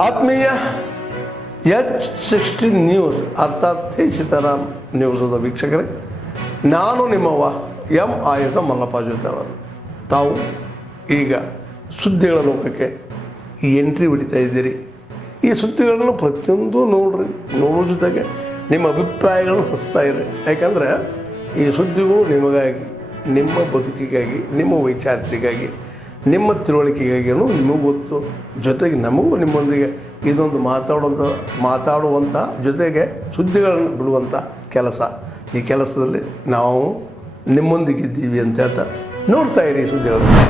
ಆತ್ಮೀಯ H16 news ಅರ್ಥಾತ್ ಸೀತಾರಾಮ್ ನ್ಯೂಸದ ವೀಕ್ಷಕರೇ, ನಾನು ನಿಮ್ಮವ ಎಂ ಆಯುಧ ಮಲ್ಲಪ್ಪ ಜೊತೆವರು. ತಾವು ಈಗ ಸುದ್ದಿಗಳ ಲೋಕಕ್ಕೆ ಎಂಟ್ರಿ ಹೊಡಿತಾ ಇದ್ದೀರಿ. ಈ ಸುದ್ದಿಗಳನ್ನು ಪ್ರತಿಯೊಂದು ನೋಡೋ ಜೊತೆಗೆ ನಿಮ್ಮ ಅಭಿಪ್ರಾಯಗಳನ್ನು ಹಚ್ತಾ ಇರಿ. ಯಾಕಂದರೆ ಈ ಸುದ್ದಿಗಳು ನಿಮಗಾಗಿ, ನಿಮ್ಮ ಬದುಕಿಗಾಗಿ, ನಿಮ್ಮ ವೈಚಾರಿಕೆಗಾಗಿ, ನಿಮ್ಮ ತಿಳುವಳಿಕೆಗಾಗಿಯೂ ನಿಮಗೂ ಗೊತ್ತು. ಜೊತೆಗೆ ನಮಗೂ ನಿಮ್ಮೊಂದಿಗೆ ಇದೊಂದು ಮಾತಾಡುವಂಥ ಜೊತೆಗೆ ಸುದ್ದಿಗಳನ್ನು ಬಿಡುವಂಥ ಕೆಲಸ. ಈ ಕೆಲಸದಲ್ಲಿ ನಾವು ನಿಮ್ಮೊಂದಿಗಿದ್ದೀವಿ ಅಂತ ಹೇಳ್ತಾ ನೋಡ್ತಾ ಇರಿ ಸುದ್ದಿಗಳನ್ನು.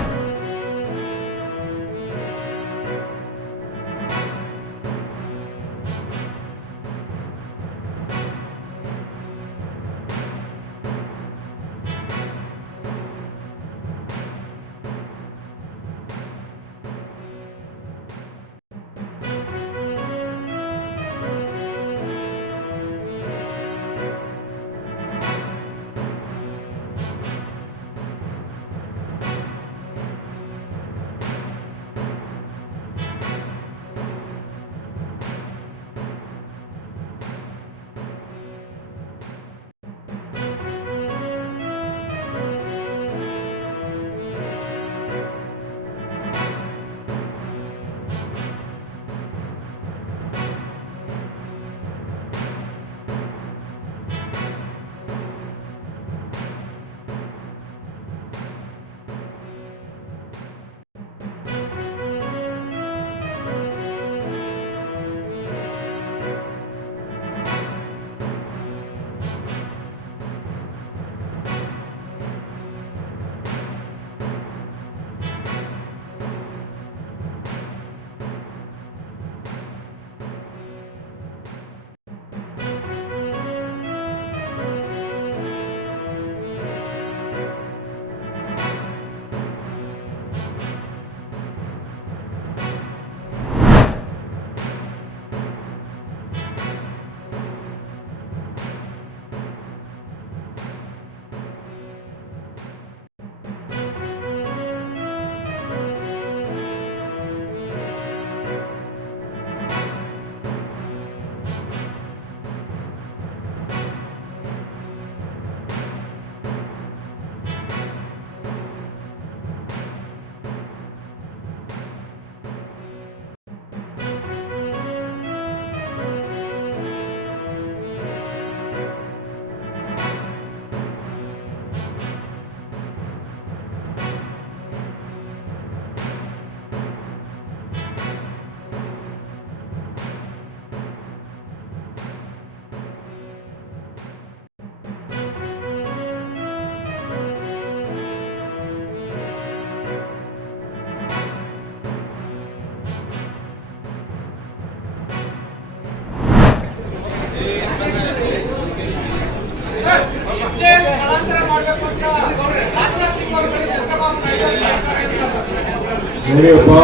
ನೋಡಿಯಪ್ಪ,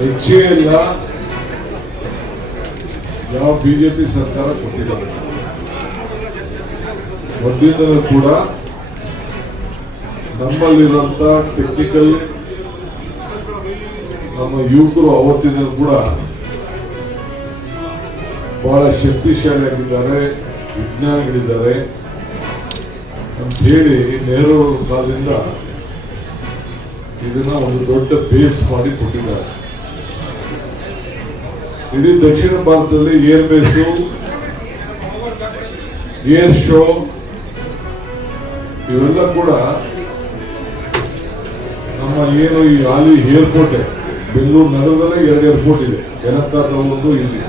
ಹೆಚ್ಚೇ ಇಲ್ಲ ಯಾವ ಬಿಜೆಪಿ ಸರ್ಕಾರ ಕೊಟ್ಟಿಲ್ಲ. ಮೊದಲಿಂದಲೂ ಕೂಡ ನಮ್ಮಲ್ಲಿರುವಂತ ಟೆಕ್ನಿಕಲ್ ನಮ್ಮ ಯುವಕರು ಅವತ್ತಿನ ಕೂಡ ಬಹಳ ಶಕ್ತಿಶಾಲಿಯಾಗಿದ್ದಾರೆ, ವಿಜ್ಞಾನಿಗಳಿದ್ದಾರೆ ಅಂತ ಹೇಳಿ ನೆಹರು ಕಾಲದಿಂದ ಇದನ್ನ ಒಂದು ದೊಡ್ಡ ಬೇಸ್ ಮಾಡಿ ಕೊಟ್ಟಿದ್ದಾರೆ. ಇಡೀ ದಕ್ಷಿಣ ಭಾರತದಲ್ಲಿ ಏರ್ ಬೇಸು, ಏರ್ ಶೋ ಇವೆಲ್ಲ ಕೂಡ ನಮ್ಮ ಏನು ಈ ಹಾಲಿ ಏರ್ಪೋರ್ಟ್, ಬೆಂಗಳೂರು ನಗರದಲ್ಲೇ 2 ಏರ್ಪೋರ್ಟ್ ಇದೆ, ಯಲಹಂಕದ ಒಂದು ಇಲ್ಲಿ.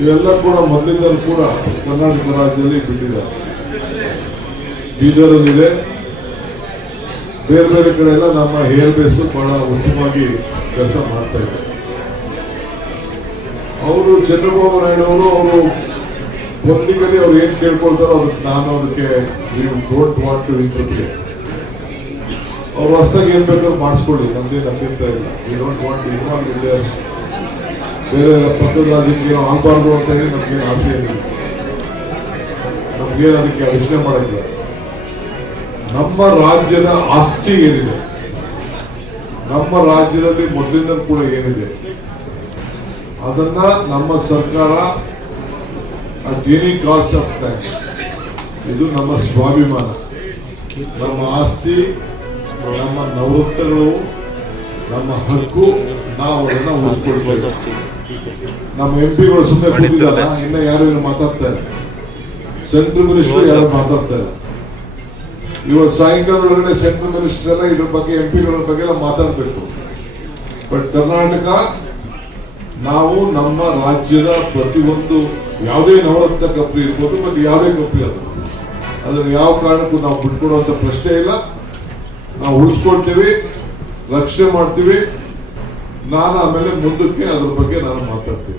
ಇವೆಲ್ಲ ಕೂಡ ಮೊದಲಿಂದಲೂ ಕೂಡ ಕರ್ನಾಟಕ ರಾಜ್ಯದಲ್ಲಿ ಬಿಟ್ಟಿದ್ದಾರೆ. ಬೀದರಲ್ಲಿದೆ, ಬೇರೆ ಬೇರೆ ಕಡೆ ಎಲ್ಲ ನಮ್ಮ ಏರ್ ಬೇಸು ಬಹಳ ಉತ್ತಮವಾಗಿ ಕೆಲಸ ಮಾಡ್ತಾ ಇದ್ದಾರೆ. ಅವರು ಚಂದ್ರಬಾಬು ನಾಯ್ಡು ಅವರು ಪೊಲಿಟಿಕಲಿ ಅವ್ರು ಏನ್ ಕೇಳ್ಕೊಳ್ತಾರೋ ಅದಕ್ಕೆ ನಾನು ಅದಕ್ಕೆ ಡೋಂಟ್ ವಾಂಟ್ ಟು ಇಂಟರ್ಫಿಯರ್. ಅವ್ರು ಹೊಸದಾಗಿ ಏನ್ ಬೇಕಾದ್ರೂ ಮಾಡಿಸ್ಕೊಳ್ಳಿ, ನಮ್ದೇನು ಅಭ್ಯಂತರ ಇಲ್ಲ. We don't want to involve in there. ಬೇರೆ ಪಕ್ಕದ ರಾಜ್ಯಕ್ಕೆ ಏನೋ ಆಗಬಾರ್ದು ಅಂತ ಹೇಳಿ ನಮ್ಗೇನು ಆಸೆ ಏನಿಲ್ಲ, ನಮ್ಗೇನು ಅದಕ್ಕೆ ಯೋಚನೆ ಮಾಡಂಗಿಲ್ಲ. ನಮ್ಮ ರಾಜ್ಯದ ಆಸ್ತಿ ಏನಿದೆ ನಮ್ಮ ರಾಜ್ಯದಲ್ಲಿ ಮೊದಲಿಂದ ಕೂಡ ಏನಿದೆ ಅದನ್ನ ನಮ್ಮ ಸರ್ಕಾರ at any cost of time, ಇದು ನಮ್ಮ ಸ್ವಾಭಿಮಾನ, ನಮ್ಮ ಆಸ್ತಿ, ನಮ್ಮ ನವೃತ್ತಗಳು, ನಮ್ಮ ಹಕ್ಕು, ನಾವು ಅದನ್ನ ಉಳಿಸ್ಕೊಳ್ತೇವೆ. ನಮ್ಮ ಎಂಪಿಗಳು ಸುಮ್ಮನೆ ಕೂತಿದ್ದಲ್ಲ, ಇನ್ನ ಯಾರು ಮಾತಾಡ್ತಾರೆ, ಸೆಂಟ್ರಲ್ ಮಿನಿಸ್ಟರ್ ಯಾರು ಮಾತಾಡ್ತಾರೆ. ಇವತ್ತು ಸಾಯಂಕಾಲದೊಳಗಡೆ ಸೆಂಟ್ರಲ್ ಮಿನಿಸ್ಟರ್ ಎಲ್ಲ ಇದ್ರ ಬಗ್ಗೆ ಎಂಪಿಗಳ ಬಗ್ಗೆ ಎಲ್ಲ ಮಾತಾಡಬೇಕು. ಬಟ್ ಕರ್ನಾಟಕ, ನಾವು ನಮ್ಮ ರಾಜ್ಯದ ಪ್ರತಿಯೊಂದು ಯಾವುದೇ ನವರತ್ನ ಕಂಪ್ನಿ ಇರ್ಬೋದು, ಬಟ್ ಯಾವುದೇ ಕಂಪ್ನಿ ಅದನ್ನು ಯಾವ ಕಾರಣಕ್ಕೂ ನಾವು ಬಿಟ್ಕೊಡುವಂತ ಪ್ರಶ್ನೆ ಇಲ್ಲ. ನಾವು ಉಳಿಸ್ಕೊಳ್ತೀವಿ, ರಕ್ಷಣೆ ಮಾಡ್ತೀವಿ. ನಾನು ಆಮೇಲೆ ಮುಂದಕ್ಕೆ ಅದ್ರ ಬಗ್ಗೆ ನಾನು ಮಾತಾಡ್ತೀನಿ.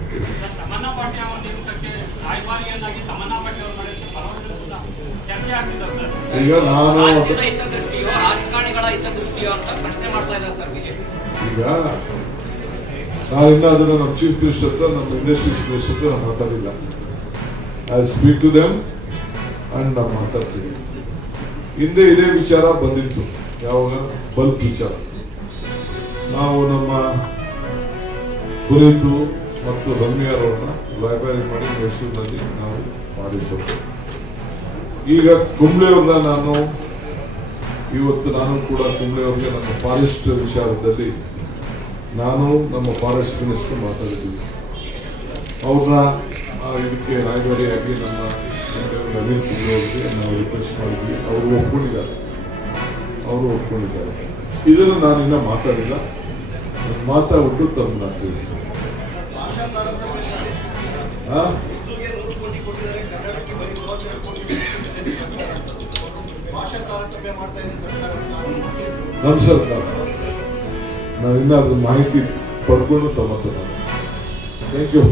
ಈಗ ನಾನು ಈಗ ನಾನಿನ್ನ ಅದನ್ನ ನಮ್ಮ ಚೀಫ್ ಮಿನಿಸ್ಟರ್ ಹತ್ರ, ನಮ್ಮ ಇಂಡಸ್ಟ್ರೀಸ್ ಮಿನಿಸ್ಟರ್ ಹತ್ರ ನಾನು ಮಾತಾಡಿಲ್ಲ. I speak to them and ನಾವು ಮಾತಾಡ್ತೀವಿ. ಹಿಂದೆ ಇದೇ ವಿಚಾರ ಬಂದಿತ್ತು, ಯಾವಾಗ ಬಲ್ಬ್ ವಿಚಾರ. ನಾವು ನಮ್ಮ ಪುನೀತು ಮತ್ತು ರಮ್ಯಾರವ್ರನ್ನ ಲೈಬ್ರರಿ ಮಾಡಿ ಮೈಸೂರಿನಲ್ಲಿ ನಾವು ಮಾಡಿದ್ದೇವೆ. ಈಗ ಕುಂಬ್ಳೆಯವ್ರನ್ನ ಇವತ್ತು ನಾನು ಕೂಡ ಕುಂಬ್ಳೆಯವ್ರಿಗೆ ನನ್ನ ಫಾರೆಸ್ಟ್ ವಿಚಾರದಲ್ಲಿ ನಾನು ನಮ್ಮ ಫಾರೆಸ್ಟ್ ಮಿನಿಸ್ಟರ್ ಮಾತಾಡಿದ್ದೀವಿ. ಅವ್ರನ್ನ ಇದಕ್ಕೆ ರಾಯಭಾರಿಯಾಗಿ ನಮ್ಮ ನವೀನ್ ಕುಂಬ್ಳೆಯವ್ರಿಗೆ ನಾವು ರಿಕ್ವೆಸ್ಟ್ ಮಾಡಿದ್ವಿ. ಅವರು ಒಪ್ಕೊಂಡಿದ್ದಾರೆ. ಇದನ್ನು ನಾನಿನ್ನ ಮಾತಾಡಿಲ್ಲ, ಮಾತಾಡ್ಬಿಟ್ಟು ತಮ್ಮನ್ನ ತಿಳಿಸ್ತೀನಿ. ನಮ್ಮ ಸರ್ಕಾರ ನಾವಿನ್ನ ಅದ್ರ ಮಾಹಿತಿ ಪಡ್ಕೊಂಡು ತಮ್ಮ ಥ್ಯಾಂಕ್ ಯು.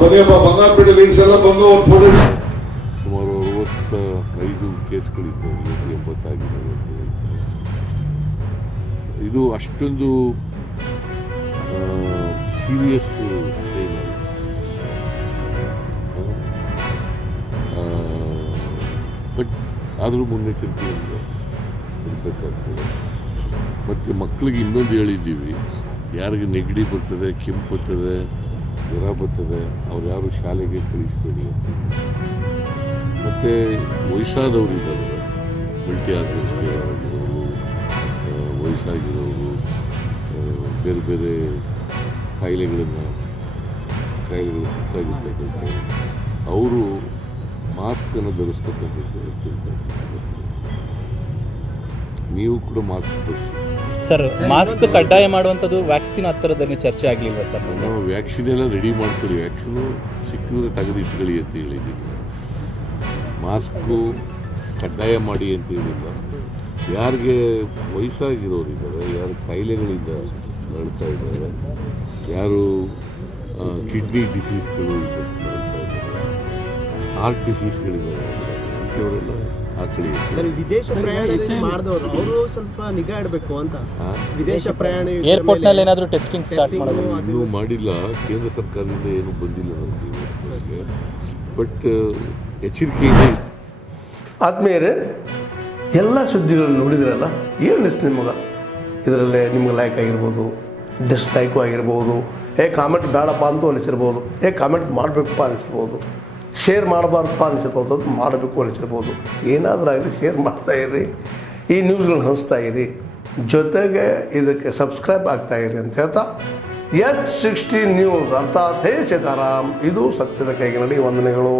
ಬನ್ನಿಯಪ್ಪ, ಬಂಗಾರಪೇಟೆ ಲೀಡ್ಸ್ ಎಲ್ಲ ಬಂದು ಒಂದು ಫೋಟೋ. ಸುಮಾರು 65 ಕೇಸ್ಗಳಿದ್ದಾವೆ, 80 ಆಗಿದ್ದಾವೆ. ಇದು ಅಷ್ಟೊಂದು ಸೀರಿಯಸ್ ಕ್ರೈಮ್ ಅಲ್ಲ. ಬಟ್ ಆದರೂ ಮುನ್ನೆಚ್ಚರಿಕೆಯಿಂದ ಇರಬೇಕಾಗ್ತದೆ. ಮತ್ತು ಮಕ್ಕಳಿಗೆ ಇನ್ನೊಂದು ಹೇಳಿದ್ದೀವಿ, ಯಾರಿಗೆ ನೆಗಡಿ ಬರ್ತದೆ, ಕೆಮ್ಮು ಬರ್ತದೆ, ಜ್ವರ ಬರ್ತದೆ, ಅವ್ರು ಯಾರು ಶಾಲೆಗೆ ಕಳಿಸ್ಬೇಡಿ ಅಂತ. ಮತ್ತು ವಯಸ್ಸಾದವರು ಇದ್ದಾರೆ, ಮಲ್ಟಿ ಆರ್ಗನ್ಸ್ ಆಗಿರೋರು, ವಯಸ್ಸಾಗಿರೋರು, ಬೇರೆ ಬೇರೆ ಕಾಯಿಲೆಗಳು ತುತ್ತಾಗಿರ್ತಕ್ಕಂಥ ಅವರು ಮಾಸ್ಕನ್ನು ಧರಿಸ್ತಕ್ಕಂಥದ್ದು. ನೀವು ಕೂಡ ಮಾಸ್ಕ್ ಧರಿಸಿ ಸರ್. ಮಾಸ್ಕ್ ಕಡ್ಡಾಯ ಮಾಡುವಂಥದ್ದು ವ್ಯಾಕ್ಸಿನ್ ಹತ್ತಿರದಲ್ಲಿ ಚರ್ಚೆ ಆಗಲಿಲ್ವಾ ಸರ್? ನಾವು ವ್ಯಾಕ್ಸಿನ್ ಎಲ್ಲ ರೆಡಿ ಮಾಡ್ತೀವಿ. ವ್ಯಾಕ್ಸಿನು ಸಿಕ್ಕಿದ್ರೆ ತೆಗೆದು ಇಟ್ಕೊಳ್ಳಿ ಅಂತ ಹೇಳಿದ್ದೀನಿ. ಮಾಸ್ಕು ಕಡ್ಡಾಯ ಮಾಡಿ ಅಂತ ಹೇಳಿಲ್ಲ. ಯಾರಿಗೆ ವಯಸ್ಸಾಗಿರೋರಿದ್ದಾರೆ, ಯಾರು ಕಾಯಿಲೆಗಳಿಂದ ನರಳ್ತಾ ಇದ್ದಾರೆ, ಯಾರು ಕಿಡ್ನಿ ಡಿಸೀಸ್ಗಳು ನರಳ್ತಾ ಇದ್ದಾರೆ, ಹಾರ್ಟ್ ಡಿಸೀಸ್ಗಳಿದ್ದಾರೆ, ಅಂಥವರೆಲ್ಲ ಹಾಕಳಿ. ಸರ್, ವಿದೇಶ ಪ್ರಯಾಣ ಮಾಡಿದವರು ಅವರು ಸ್ವಲ್ಪ ನಿಗಾ ಇಡಬೇಕು ಅಂತ. ವಿದೇಶ ಪ್ರಯಾಣ ಏರ್ಪೋರ್ಟ್ ನಲ್ಲಿ ಏನಾದರೂ ಟೆಸ್ಟಿಂಗ್ ಸ್ಟಾರ್ಟ್ ಮಾಡೋದು ಇನ್ನೂ ಮಾಡಿಲ್ಲ. ಕೇಂದ್ರ ಸರ್ಕಾರದಿಂದ ಏನೂ ಬಂದಿಲ್ಲ ನಮಗೆ. ಬಟ್ ಎಚ್ಚರಿಕೆ ಇದೆ. ಆದ್ಮೇಲೆ ಎಲ್ಲ ಸುದ್ದಿಗಳನ್ನು ನೋಡಿದ್ರಲ್ಲ, ಏನು ಅನಿಸ್ತು ನಿಮಗೆ? ಇದರಲ್ಲೇ ನಿಮ್ಗೆ ಲೈಕ್ ಆಗಿರ್ಬೋದು, ಡಿಸ್ಲೈಕು ಆಗಿರ್ಬೋದು, ಕಾಮೆಂಟ್ ಬೇಡಪ್ಪ ಅಂತೂ ಅನಿಸಿರ್ಬೋದು, ಕಾಮೆಂಟ್ ಮಾಡಬೇಕಪ್ಪ ಅನಿಸ್ಬೋದು, ಶೇರ್ ಮಾಡಬಾರ್ದಪ್ಪ ಅನಿಸಿರ್ಬೋದು, ಅದು ಮಾಡಬೇಕು ಅನಿಸಿರ್ಬೋದು. ಏನಾದರೂ ಆಗಲಿ ಶೇರ್ ಮಾಡ್ತಾಯಿರಿ, ಈ ನ್ಯೂಸ್ಗಳನ್ನ ಹಂಚ್ತಾ ಇರಿ, ಜೊತೆಗೆ ಇದಕ್ಕೆ ಸಬ್ಸ್ಕ್ರೈಬ್ ಆಗ್ತಾಯಿರಿ ಅಂತ ಹೇಳ್ತಾ, H16 ನ್ಯೂಸ್ ಅರ್ಥಾತ್ ಹೇ ಸೀತಾರಾಮ್, ಇದು ಸತ್ಯದ ಕೈಗೆ ನಡಿ. ವಂದನೆಗಳು.